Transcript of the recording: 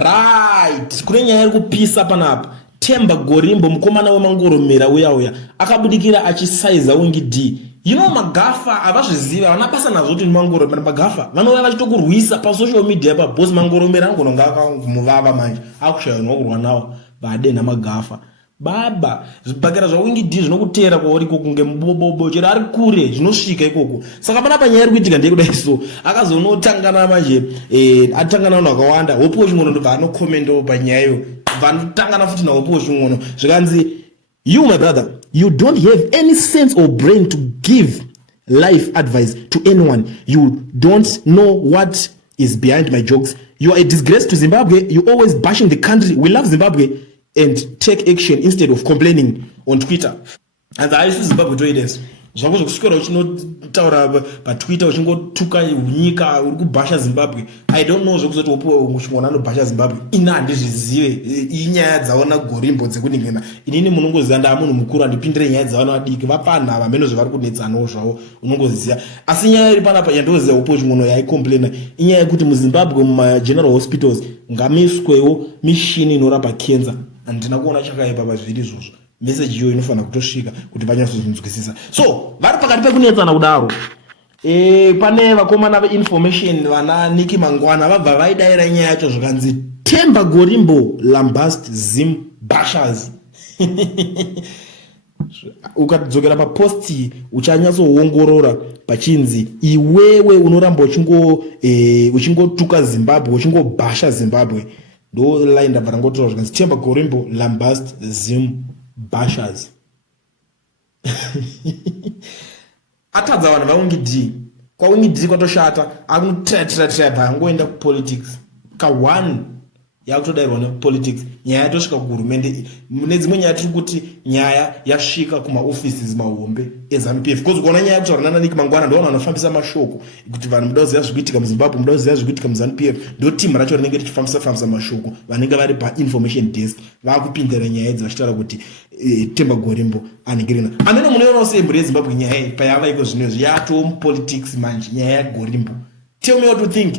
right kune nyaya iri kupisa panapa. Temba Gorimbo mukomana wemangoromera uya akabudikira achisaiza wingi D. Magafa havazviziva vana basa nazvo kuti mangoromera magafa vanouya vachitokurwisa pasocial media boss mangoromera angononga akamuvava manje akushaya nokurwa nawo vadenha magafa baba zvibhakera zvawingi D zvinokutera kwauri ikoko kunge mubobobo chero ari kure zvinosvika ikoko. Saka panapa nyaya iri kuitika ndeyekudai so akazonotangana manje atangana vanhu vakawanda hopo ching'ono ndobva anokomendawo panyayayo vanotangana futi nahopo ching'ono zvikanzi you my brother you don't have any sense or brain to give life advice to anyone. You don't know what is behind my jokes. You are a disgrace to Zimbabwe. You always bashing the country. We love Zimbabwe and take action instead of complaining on Twitter. And I use Zimbabwe to this. Zvako zvokuswera uchinotaura patwitter uchingotuka nyika uri kubhasha Zimbabwe. I don't know zvokuzoti ching'ona anobhasha Zimbabwe ina handizvizive inyaya dzaona Gorimbo dzekuningina inini munongoziva ndaamunhu mukuru handipindire nyaya dzavana vadiki vapanhava meno zvavari kunetsanawo zvavo unongoziva. Asi nyaya iri panapa yandoziva upo ching'ono yaicomplaina inyaya yekuti muZimbabwe mumageneral hospitals ngamiswewo mishini inorapa cancer. Handina kuona chakaipa pazviri izvozvo. Message iyo inofanira kutosvika kuti vanyatsozvinzwisisa. So vari pakati pekunetsana kudaro pane vakomana veinformation vana Niki Mangwana vabva vaidaira nyaya yacho zvikanzi Temba Gorimbo lambast Zim bashers. Ukadzokera paposti uchanyatsoongorora pachinzi iwewe unoramba uchingotuka Zimbabwe uchingobhasha Zimbabwe ndo line ndabva rangotora zvikanzi Temba Gorimbo lambast Zim bashers. Atadza vanhu vaungi D kwa ungi D kwatoshata akunotratra angoenda kupolitics ka1 yakutodairwa nepolitics nyaya yatosvika kuhurumende nedzimwe nyaya tiri kuti nyaya yasvika kumaoffices mahombe eZANU-PF because kuona nyaya yakutaura naNiki Mangwana ndo vanhu vanofambisa mashoko kuti vanhu muda kuziva zvikuitika muZimbabwe muda kuziva zvikuitika muZANU-PF ndo timu racho rinenge richifambisa mashoko vanenge vari painformation desk vakupindira nyaya idzi vachitaura kuti Temba Gorimbo aningirina amene munoona semburi yeZimbabwe nyaya payava iko zvinezvi yatomupolitics manje nyaya yaGorimbo. Tell me what to think.